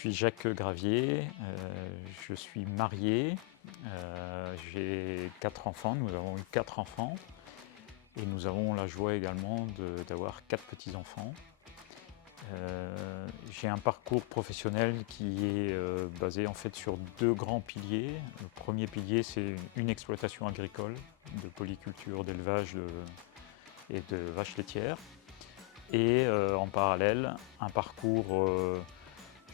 suis Jacques Gravier, je suis marié, j'ai 4 enfants, nous avons eu 4 enfants et nous avons la joie également d'avoir 4 petits-enfants. J'ai un parcours professionnel qui est basé en fait sur 2 grands piliers. Le premier pilier, c'est une exploitation agricole de polyculture, d'élevage et de vaches laitières. Et en parallèle, un parcours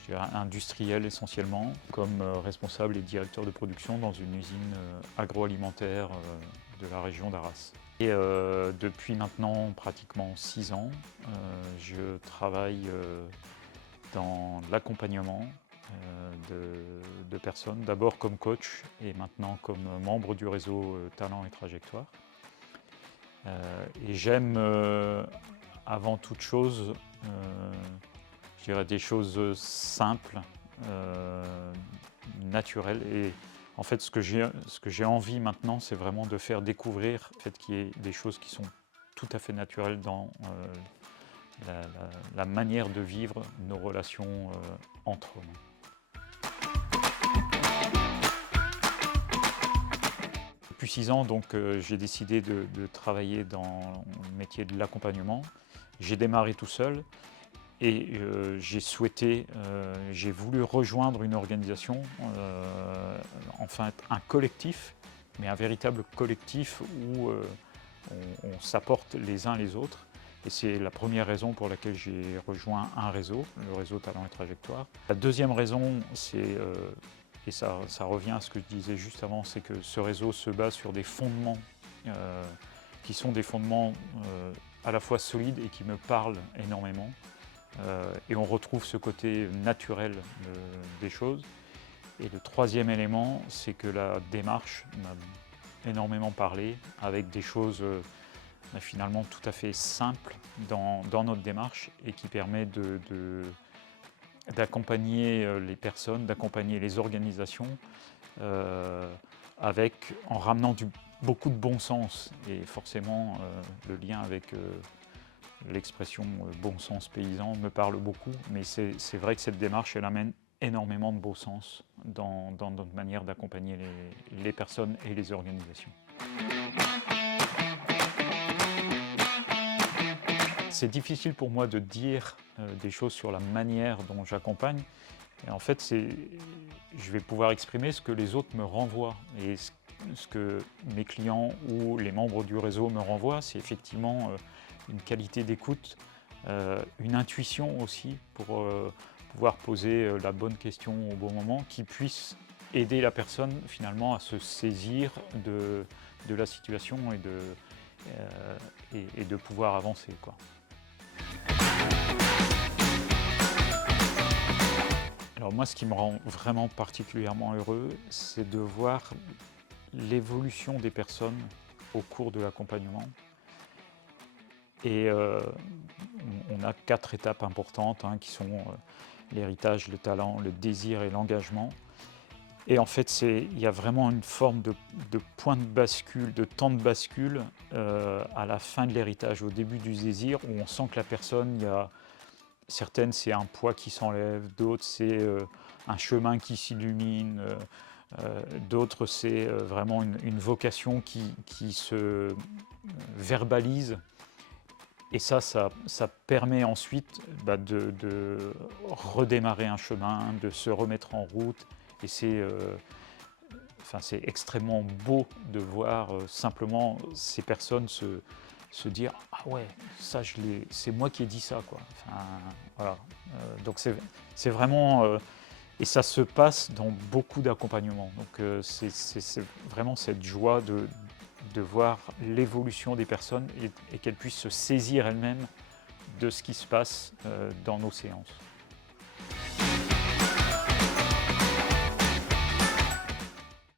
je dirais industriel essentiellement, comme responsable et directeur de production dans une usine agroalimentaire de la région d'Arras. Et depuis maintenant pratiquement 6 ans, je travaille dans l'accompagnement de personnes, d'abord comme coach et maintenant comme membre du réseau Talent et Trajectoire. Et j'aime avant toute chose, je dirais des choses simples, naturelles. Et en fait, ce que j'ai envie maintenant, c'est vraiment de faire découvrir le fait qu'il y ait des choses qui sont tout à fait naturelles dans la manière de vivre nos relations entre hommes. Depuis 6 ans, donc, j'ai décidé de travailler dans le métier de l'accompagnement. J'ai démarré tout seul et j'ai voulu rejoindre une organisation, enfin un collectif, mais un véritable collectif où on s'apporte les uns les autres. Et c'est la première raison pour laquelle j'ai rejoint un réseau, le réseau Talent et Trajectoire. La deuxième raison, c'est, et ça revient à ce que je disais juste avant, c'est que ce réseau se base sur des fondements qui sont des fondements à la fois solides et qui me parlent énormément. Et on retrouve ce côté naturel des choses. Et le troisième élément, c'est que la démarche m'a énormément parlé, avec des choses finalement tout à fait simples dans notre démarche et qui permet d'accompagner les personnes, d'accompagner les organisations en ramenant beaucoup de bon sens. Et forcément, le lien avec l'expression bon sens paysan me parle beaucoup, mais c'est vrai que cette démarche, elle amène énormément de bon sens dans notre manière d'accompagner les personnes et les organisations. C'est difficile pour moi de dire des choses sur la manière dont j'accompagne. Et en fait, je vais pouvoir exprimer ce que les autres me renvoient. Et ce que mes clients ou les membres du réseau me renvoient, c'est effectivement une qualité d'écoute, une intuition aussi pour pouvoir poser la bonne question au bon moment, qui puisse aider la personne finalement à se saisir de la situation et de pouvoir avancer, quoi. Alors moi, ce qui me rend vraiment particulièrement heureux, c'est de voir l'évolution des personnes au cours de l'accompagnement. Et on a 4 étapes importantes qui sont l'héritage, le talent, le désir et l'engagement. Et en fait, il y a vraiment une forme de point de bascule, de temps de bascule à la fin de l'héritage, au début du désir, où on sent que la personne, certaines, c'est un poids qui s'enlève, d'autres, c'est un chemin qui s'illumine, d'autres, c'est vraiment une vocation qui se verbalise. Et ça permet ensuite de redémarrer un chemin, de se remettre en route. Et c'est extrêmement beau de voir simplement ces personnes se dire « Ah ouais, ça c'est moi qui ai dit ça, quoi ». Voilà. Donc c'est vraiment... et ça se passe dans beaucoup d'accompagnements. Donc c'est vraiment cette joie de voir l'évolution des personnes et qu'elles puissent se saisir elles-mêmes de ce qui se passe dans nos séances.